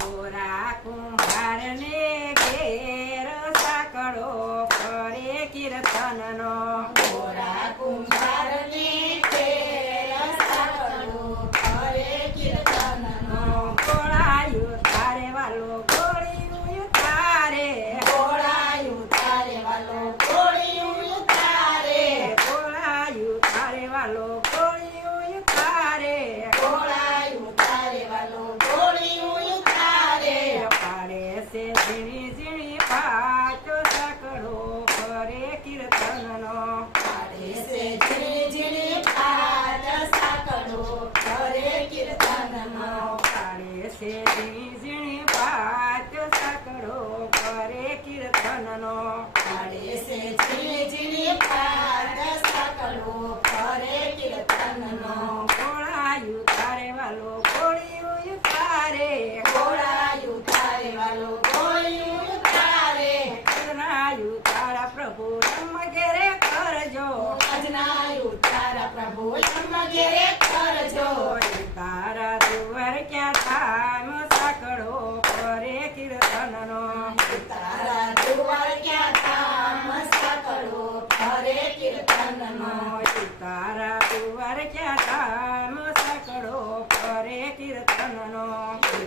ગોરા કુંભારને ઘેર સાંકળો કરે કીર્તનનો. ગોરા કુંભારને ઘેર સાંકળો કરે કીર્તનનો. ગોળાયું તારે વાલો ગોળિયું તારે. ગોળાયું તારે વાલો ગોળિયું તારે. ગોળાયું તારે વાલો ગોળિયું તારે. ગોળાયું તારે વાલો ગોળિયું તારે. પાડે છે ઝીણી ઝીણી પાટો સાંકળો કરે કીર્તનનો. પાડે છે ઝીણી ઝીણી પાટ સાંકળો કરે કીર્તનનો. પાડે છે ઝીણી ઝીણી પાટો સાંકળો કરે કીર્તનનો. પાડે છે ઝીણી ઝીણી પાટ સાંકળો કરે કીર્તનનો. ગોળાયું તારે વાલો ગોળિયું તારે. ગોળાયું તારે વાલો ગોળિયું તારે. અજનાયું તારા પ્રભુ રમ ઘેરે કરજો. અજનાયું તારા પ્રભુ એમ ઘેરે કરજો. તારા દુવર ક્યાં થામ સાંકળો કરે કીર્તનનો. તારા દુવાર ક્યાં ધામ સાંકળો કરે કીર્તનનો. તારા દુવર ક્યાં થામ સાંકળો કરે કીર્તનનો.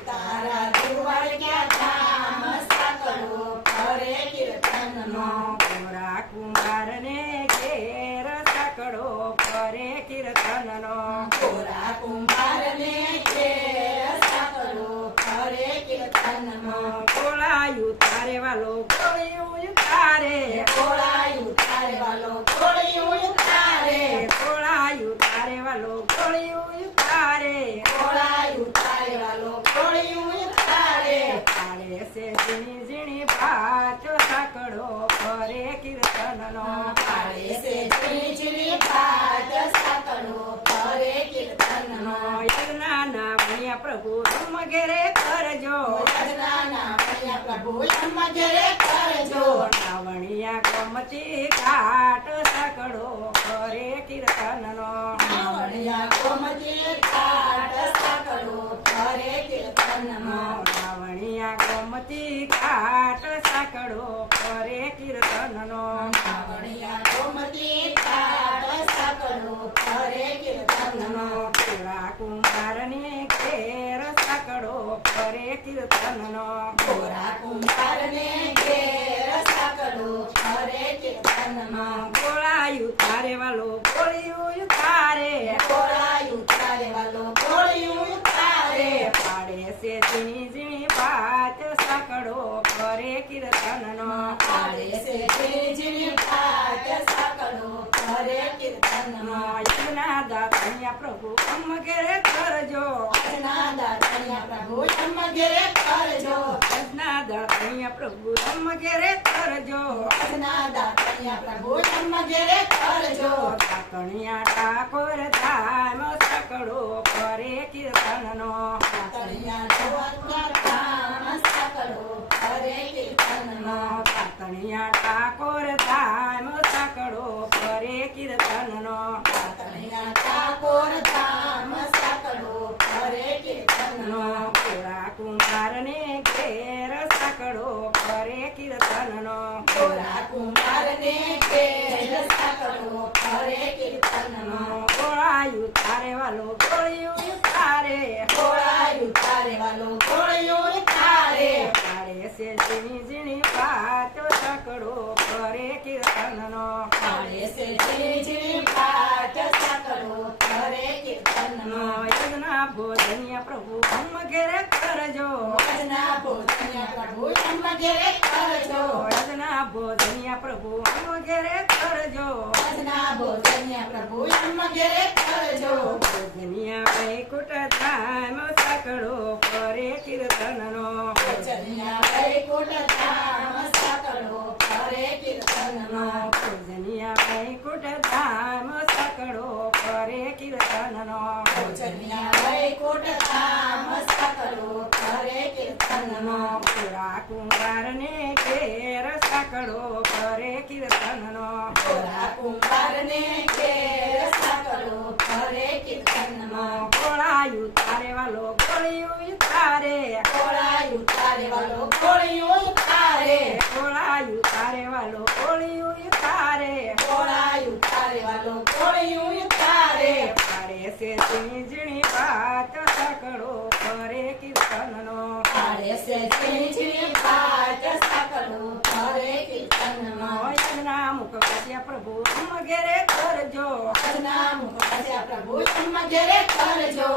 તારા દુવાર ક્યાં ધામ સાંકળો કરે કીર્તનનો. ગોરા કુંભારને ઘેર સાંકળો કરે કીર્તનનો. ગોરા કુંભારને ઘેર સાંકળો કરે કીર્તનનો. ગોળાયું તારે વાલો ગોળિયું તારે. ગોળાયું તારે વાલો ગોળિયું તારે. ગોળાયું તારે વાલો ગોળિયું તારે. ગોળાયું તારે વાલો ગોળિયું તારે. તારે છે ઝીણી ઝીણી પાટો સાંકળો કરે કીર્તનનો. પાડે છે ઝીણી ઝીણી પાટ સાંકળો કરે કીર્તનનો. યજ્ઞના ભણ્યા પ્રભુ રમ ઘેરે કરજો. યજ્ઞના ભણ્યા પ્રભુ એમ ઘેરે કરજો. નાવણિયા ગમતી કાટ સાંકળો કરે કીર્તનનો. નાવણિયા ગોમતી ઘાટ સાંકળો કરે કીર્તનનો. નાવણિયા ગમતી કાટ સાંકળો કરે કીર્તનનો. નાવણિયા ગોમતી ઘાટ સાંકળો કરે કીર્તનનો. ગોરા કુંભારને ઘેર સાંકળો કરે કીર્તનનો. ગોરા કુંભારને ઘેર સાંકળો કરે કીર્તનનો. ગોળાયું તારે વાલો ગોળિયું તારે. ગોળાયું તારે વાલો ગોળિયું તારે. પાડે છે ઝીણી ઝીણી પાટ સાંકળો કરે કીર્તનનો. પાડે છે ઝીણી ઝીણી પાટ સાંકળો કરે કીર્તનનો. યજ્ઞના દાતણિયા પ્રભુ અમ ઘેરે કરજો. આજના દાતણિયા પ્રભુ એમ ઘેરે કરજો. યજ્ઞના દાતણિયા પ્રભુ અમ ઘેરે કરજો. આજના દાતણિયા પ્રભુ એમ ઘેરે કરજો. દાતણિયા ઠાકોર ધામ સાંકળો કરે કીર્તનનો. દાતણિયા ઠાકોર ધામ સાંકળો કરે કીર્તનનો. દાતણિયા ઠાકોર ધામ સાંકળો કરે કીર્તનનો. દાતણિયા ઠાકોર ધામ સાંકળો કરે કીર્તનનો. ગોરા કુંભારને ઘેર સાંકળો કરે કીર્તનનો. ગોરા કુંભારને ઘેર સાંકળો કરે કીર્તનનો. ગોળાયું તારે વાલો ગોળિયું તારે. ગોળાયું તારે વાલો ગોળિયું તારે. પાડે છે ઝીણી ઝીણી પાટો સાંકળો કરે કીર્તનનો. પાડે છે ઝીણી ઝીણી પાટ સાંકળો કરે કીર્તનનો. યજ્ઞા ભોજનિયા પ્રભુ અમ ઘેરે કરજો. આજના ભોજનિયા પ્રભુ એમ ઘેરે કરજો. યજ્ઞા ભોજનિયા પ્રભુ અમ ઘેરે કરજો. આજના ભોજનિયા પ્રભુ એમ ઘેરે કરજો. ભોજનિયા વૈકુંઠ ધામ સાંકળો કરે કીર્તનનો. ભોજનિયા વૈકુંઠ ધામ સાંકળો કરે કીર્તનનો. ભોજનિયા વૈકુંઠ ધામ સાંકળો કરે કીર્તનનો. કીર્તનનો ભોજન્યા વૈકુંઠ ધામ સકળો કરે કીર્તનનો પૂરા કુંભારને ઘેર સાકડો કરે કીર્તનનો ગોરા કુંભારને ઘેર સકળો કરે કીર્તનનો ગોળાયું તારે વાલો ગોળિયું તારે ગોળાયું તારે વાલો ગોળિયું તારે ગોળાયું તારે વાલો ગોળિયું તારે ગોળાયું તારે વાલો ગોળિયું તારે પાડે છે ઝીણી ઝીણી વાત સાકડો કરે કીર્તનનો પાડે છે ઝીણી ઝીણી વાત સકળો કરે કીર્તનનો એમના મુખ પસ્યા પ્રભુ મગેરે કરજો આજના મુખ ભજ્યા પ્રભુ તમે ઘેરે કરજો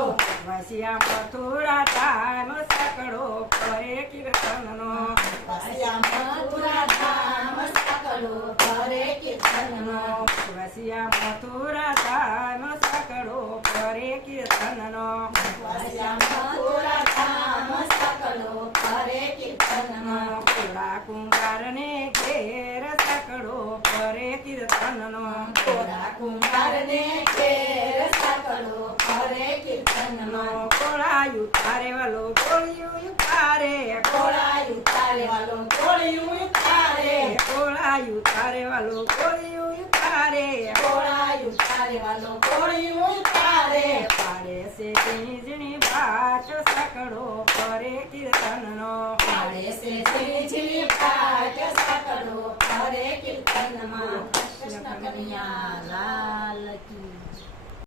વસ્યા મથુરા ધામ સાકડો કરે કીર્તનનો વસ્યા મથુરા ધામ સકળો કરે કીર્તનનો વસ્યા મથુરા ધામ સાકડો કરે કીર્તનનો વસ્યા મથુરા ધામ સકળો કરે કીર્તનનો પૂરા કુંભારને ઘેર સાકડો કરે કીર્તનનો ગોરા કુંભારને ઘેર સકળો કરે કીર્તનનો ગોળાયું તારે વાલો ગોળિયું તારે ગોળાયું તારે વાલો ગોળિયું તારે ગોળાયું તારે વાલો ગોળિયું તારે ગોળાયું તારે વાલો ગોળિયું તારે પાડે છે ઝીણી ઝીણી વાત સાકડો કરે કીર્તનનો પાડે છે